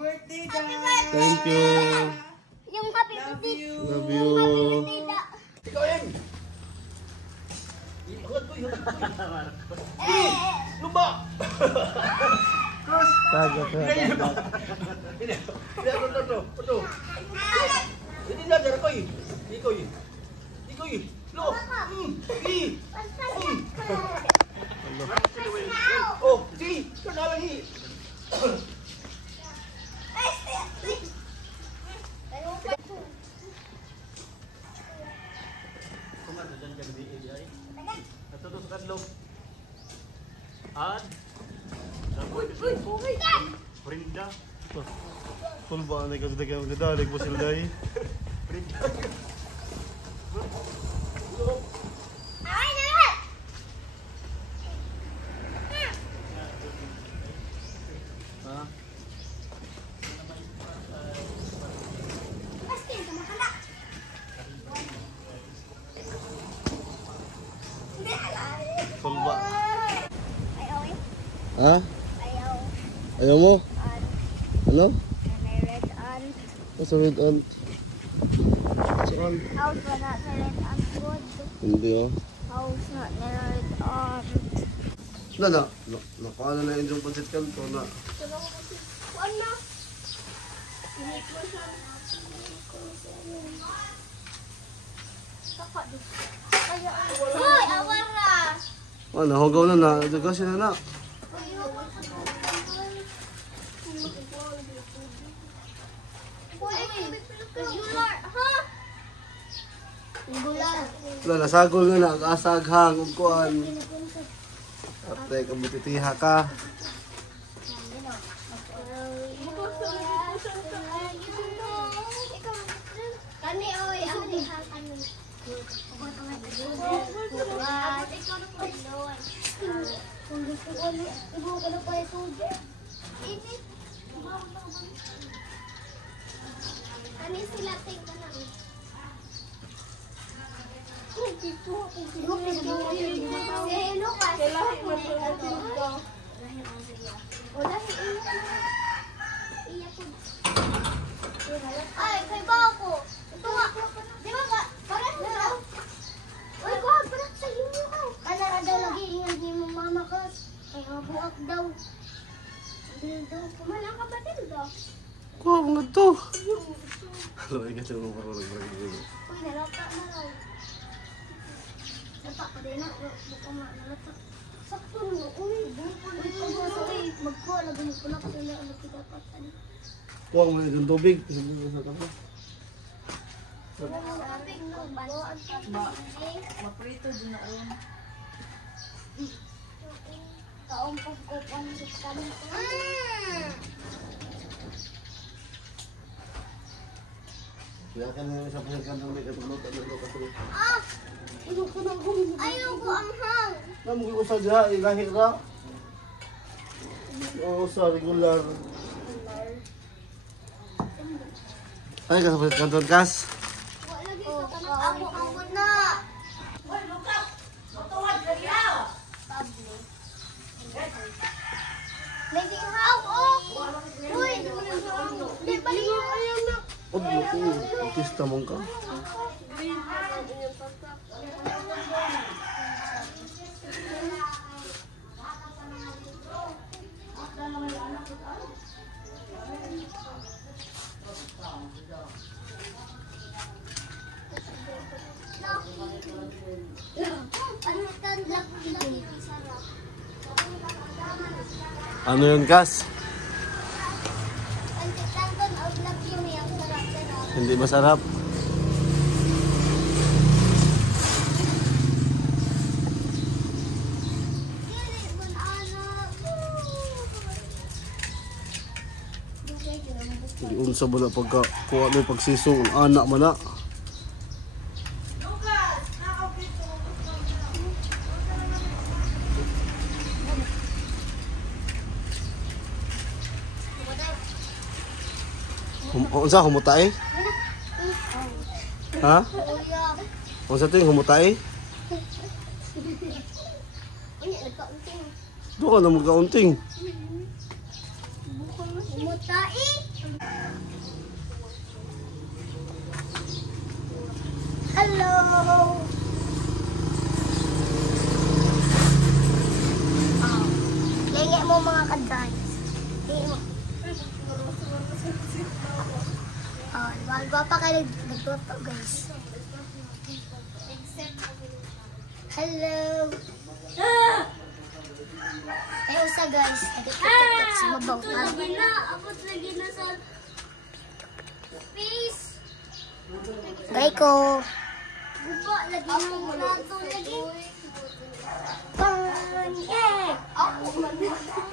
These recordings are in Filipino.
birthday, Dad! Thank you! Yung happy Love birthday. you! Love you! Ikaw yan! Ikot ko yun! Lupa! Tago ka. Ini, ito. Ini na, dara ko eh. Ikaw eh. Ikaw eh. Lo! Oh, si! Kanalang eh. Kumanda dyan ka gabi ay. Natutos ka lo. Ad. Brinda. Full ba na kasi dagang magdadalig mo sila dahil? Brinda. Ay, nalat! Ha? Paskin, kumakala. Full ba? Ayaw eh. Ha? Ayaw. Ayaw mo? Ano? And I read on. Nasa red ant. Saan? House ba na sa red on good? Hindi oh. House na na red on. Nakuha na yung yung pansit kanto na. Kuan na. Hoy, awara. Nahugaw na na. Kasi na na. Regular, ha? Regular. Nasagol na na. Asaghang. Ug kuan. Ate, kabutitiha ka. Kani oy, ang dihan kani. Kani sila tingko na. Ay, kay Bako. Tuwa. Di ba ba? Parang na. Uy, kuha parang sa inyo ka. Kana ra daw lagi ingon di mo mama ka. Ay, buak daw. Dil daw. Kumala ka ba din daw? Kuha mga to. Halo, kasi mo parang Uy, nalata na raw. Napa pa din na. Buka ma, nalata. Sakto mo. Uy, magkuha na gumukulak sila. Ano kita patan. kuha mo yung tubig. Sa kapo. Maprito din na ron. Kaong pagkukuan sa kanin. Kaya ka na sa pansit kanto na katulog. Ah! Ayoko ang hang. Namugi ko sa diha. Ilahi ka. Oo, sa regular. Ay, ka sa pansit kanto kas. Wala lagi sa kanang ako na. Hoy, Lucas! Matuwad ka yaw! Lady how oh. Uy, di balik mo ayaw na. Huwag mo ko. Artista mong ka. Ano yun, Kas? Hindi masarap. Hindi unsa ba na pagka kuha mo pagsisong ang anak man na. Unsa humutay? Ha? Unsa ting humutay? Do ka na magkaunting. Mutai? Lingi mo mga ka-guys. Lingi mo. Gwapa kayo nagtuto guys. Hello. Tayo sa guys. Nagtuto sa babaw. Abot lagi na sa face. Gay ko. Gupa lagi na plato lagi. Pancake!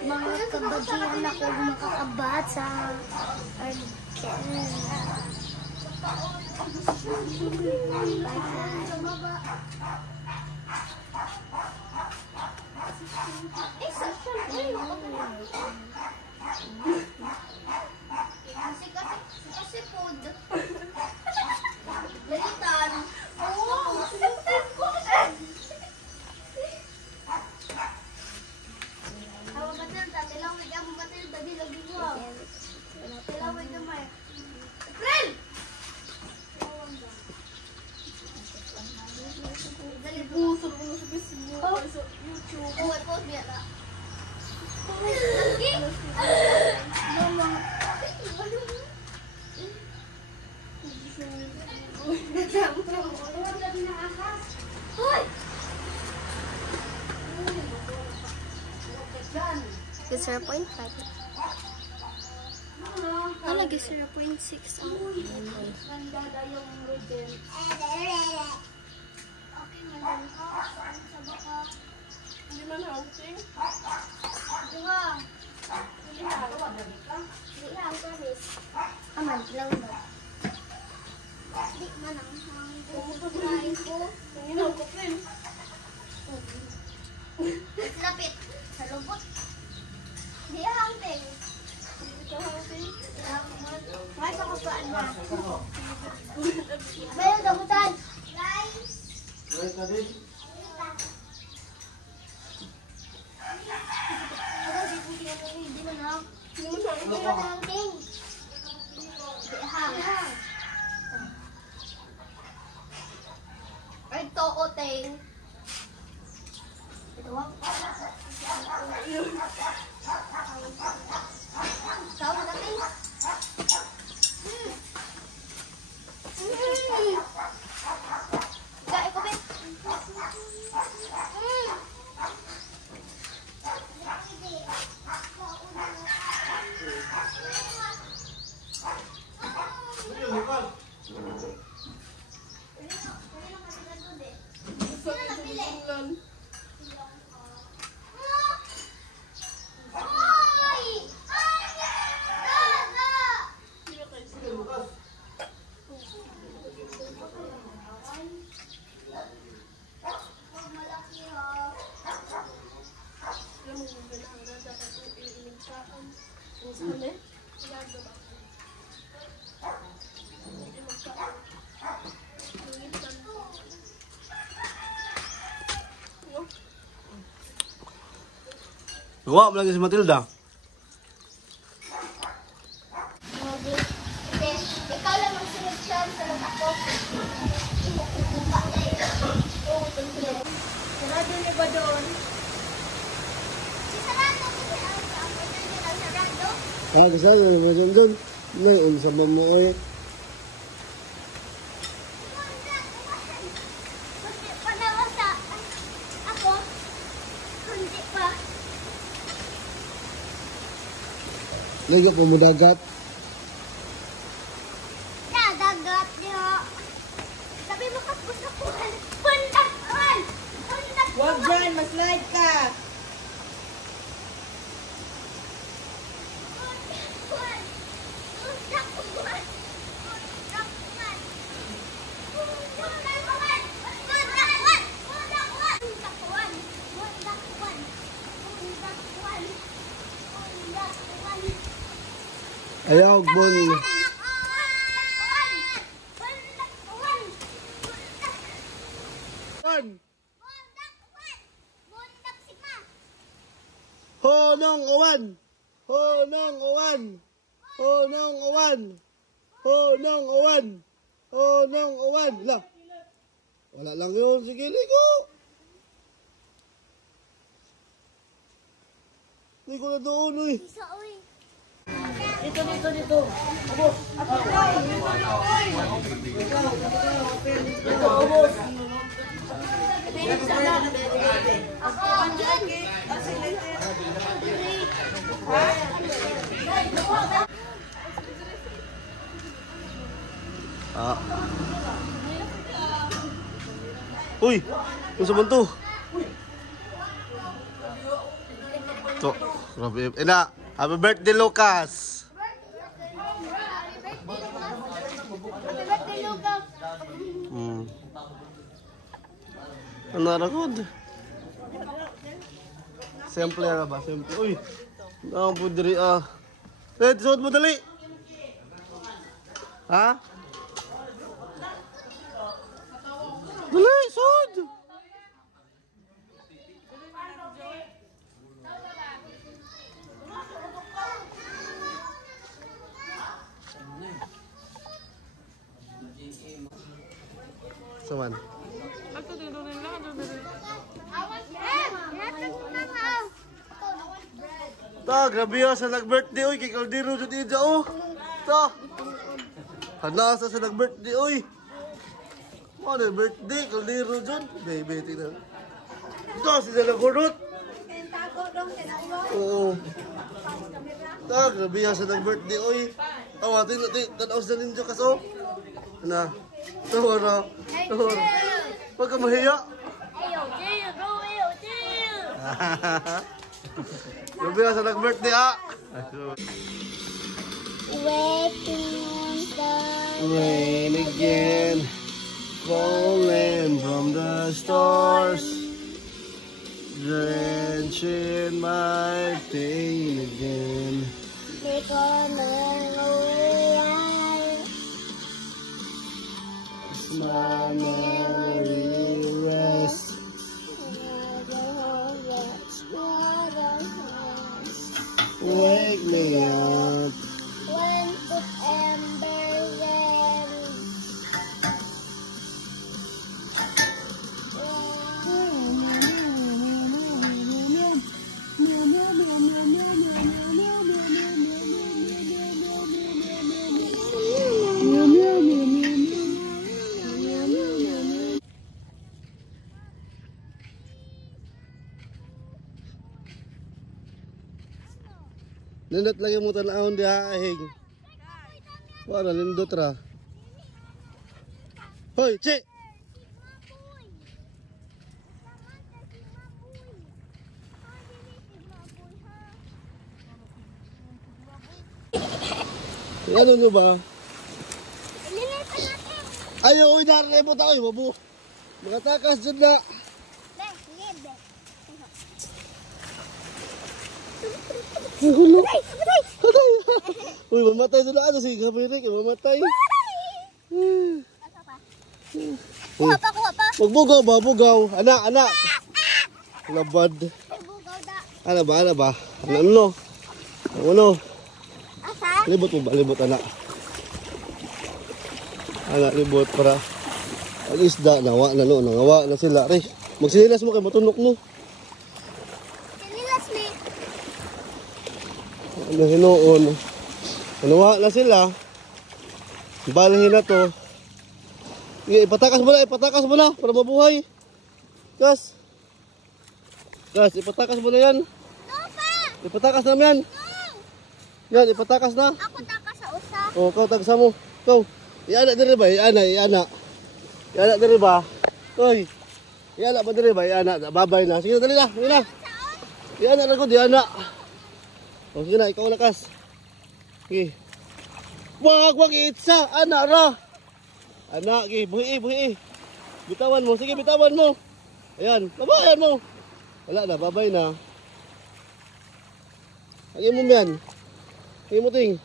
Mga kabadyan ako makakabat sa arcade. Kasi food. Lalitan. Oo, lalitan ko. Hawa Matilda, tilawig ang Matilda, di lagi ko. Tilawig ang Mark. April! Dali, busog mo sa Facebook, sa YouTube. Oo, i-post niya na. Lagi! Mama. Hoy! Good 0.5. Lagi 0.6. Ganda na yung routine. Okay, malang ka. Sa baka. Hindi man hunting. Diba? Hindi na. Hindi na. Promise. Aman, lang ba? Hindi man ang hanggang ko. Hindi na ako, friend. Lapit. Sa lubot. Hindi hunting. Hindi ka hunting. May pakapaan na. Bayo, dabutan. Guys. Hindi mo na. Hindi mo na hunting. Hindi hang. Ay, tooteng. Ito ang Sawa natin. Gaya ko, Ben. Sino nabili? Hoy! Gawa mo lagi si Matilda. Ikaw lang magsunod siya sa ako. Sarado niyo ba doon? Si Sarado kasi ang Sarado. Kasi mo dyan. May unsa mo mo eh. Hindi pa naman sa ako. Hindi pa. Lagi ko mo dagat. Dagat niyo. Sabi mo kapos ako. Pundak-an! Pundak-an! Huwag dyan, maslide ka. Pundak-an! Pundak-an! Pundak-an! Pundak-an! Pundak-an! Pundak-an! Pundak-an! Pundak-an! Pundak-an! Pundak-an! Ayaw, bon. Honong uwan! Honong uwan! Honong uwan! Honong uwan! Honong uwan! La! Wala lang yun. Sige, ligo. Ligo na doon, uy. Isa, uy. Dito. Ubos. Dito, ubos. Ako, andyan. Ah. Uy, kung sa to? To, grabe. Ina, happy birthday, Lucas. Happy birthday, Lucas. Ano rakod? Simple na ba? Simple. Uy, ang pudri ah. Red, suot mo dali. Ha? Dali, suot. Saman. Ta, grabe ya sa nag-birthday oy kay Caldero jud ija oh. Ta. Hanasa sa nag-birthday oy. Ano birthday Caldero jud, baby tina. Ta si sa nagurot. Oo. Ta, grabe ya sa nag-birthday oy. Awatin natin tanaw sa ninyo kaso. Ana. Tawara. Tawara. Wag ka mahiya. Grabe ka sa nag-birthday ah! Waiting on the Rain again, falling from the stars, drenching my pain again. It's my memory rest. Wake me up when September ends. Nindot lagi mo tanahon di haahig. Wala nindot ra. Hoy, Che! Ano nyo ba? Linisan natin. Ayaw, uy, narin mo tao, babu. Makatakas dyan na. Be, sige, be. Ang gulo. Patay! Uy, mamatay sila. Ano si Gabriel? Mamatay. Asa pa? Kuha pa. Magbugaw ba? Bugaw. Anak. Labad. Ay, bugaw da. Ano ba? Ano? Asa? Libot mo ba? Libot, anak. Anak, libot para ang isda. Nawa na sila. Re, magsinilas mo kay matunok mo. Sinilas me. Ano hinoon? Nawa na sila. Balihin na to. Ipatakas mo na para mabuhay. Gas, ipatakas mo na yan. Lupa! Ipatakas na yan. Yan, ipatakas na. Ako taka sa usa. O, kau tagsa mo. Kau. Iana diri ba? Iana diri ba? Hoy. Iana ba diri ba? Iana. Babay na. Sige, dali na. Dali na. Iana na ko, Iana. O, sige na. Ikaw lakas. Sige. Wag itsa. Ana ra. Ana, sige. Buhi. Bitawan mo. Sige, bitawan mo. Ayan. Babayan mo. Wala na. Babay na. Lagi mo yan. Lagi mo ting.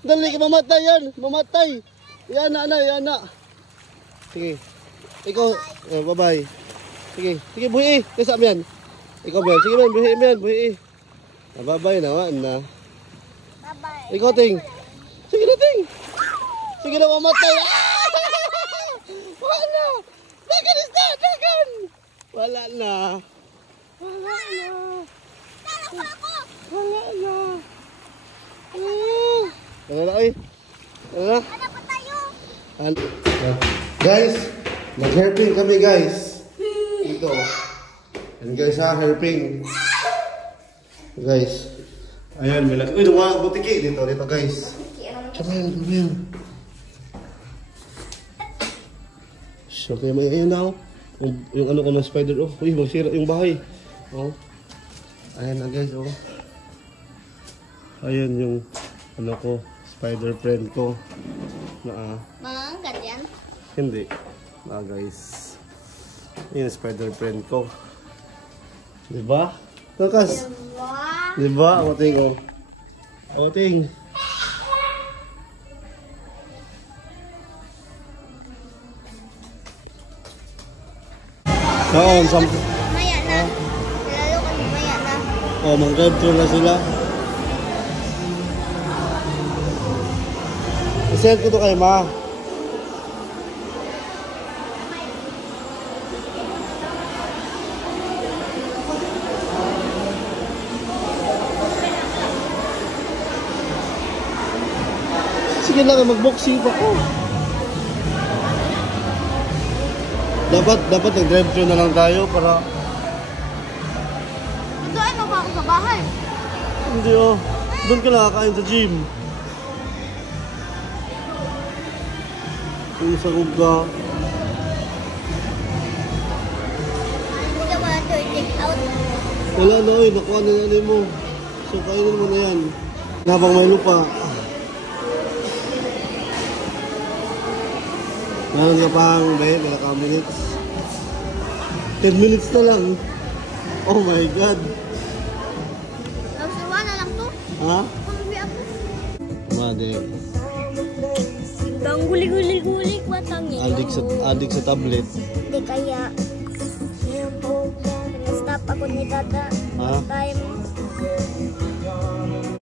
Dali ka mamatay yan. Mamatay. Iana. Sige. Ikaw. Bye-bye. Sige, buhi. Kesa mo yan. Ikaw mo yan. Sige man, buhi. Bye-bye na. Waan na. Bye-bye. Ikaw, ting. Sige na, ting. Sige na, mamatay. Waan na. Nagalis na. Wala na. Wala na. Wala na. Wala na, oy. Wala na. Ano pa tayo? Guys, mag-hairpin kami guys. Ito. Yan guys ha, hairpin. Guys. Ayan, may uy, duwa butiki dito guys. Come here. So, kaya may ayun na yung ano ko ng spider. Oh, uy, magsira yung bahay. Oh. Ayan na guys, oh. Ayan yung ano ko, spider friend ko. Na Mga ganyan. hindi. Guys. Yun, spider friend ko. Diba? Takas. Diba? Awating, oh. Awating. Saan? Maya na. Lalo kami maya na. Oh, mag-drive thru na sila. I-send ko to kay Ma. Sige lang, mag-boxing pa ko. Dapat nag-drive thru na lang tayo para... Ito ay mapa ako sa bahay. Hindi oh. Doon ka nakakain sa gym. Kung sa ka. Hindi ka ba ito i-take out? Wala na oy, nakuha na nanay mo. So kainin mo na yan. Habang may lupa. Meron ka pang, babe, mga minutes. 10 minutes na lang. Oh my God. Nagsawa na lang to. Ha? Pambi ako. Made. Ang guli-guli-guli watang niya. Adik sa tablet. Hindi kaya. Na-stop ako ni Dada. Ha? Time.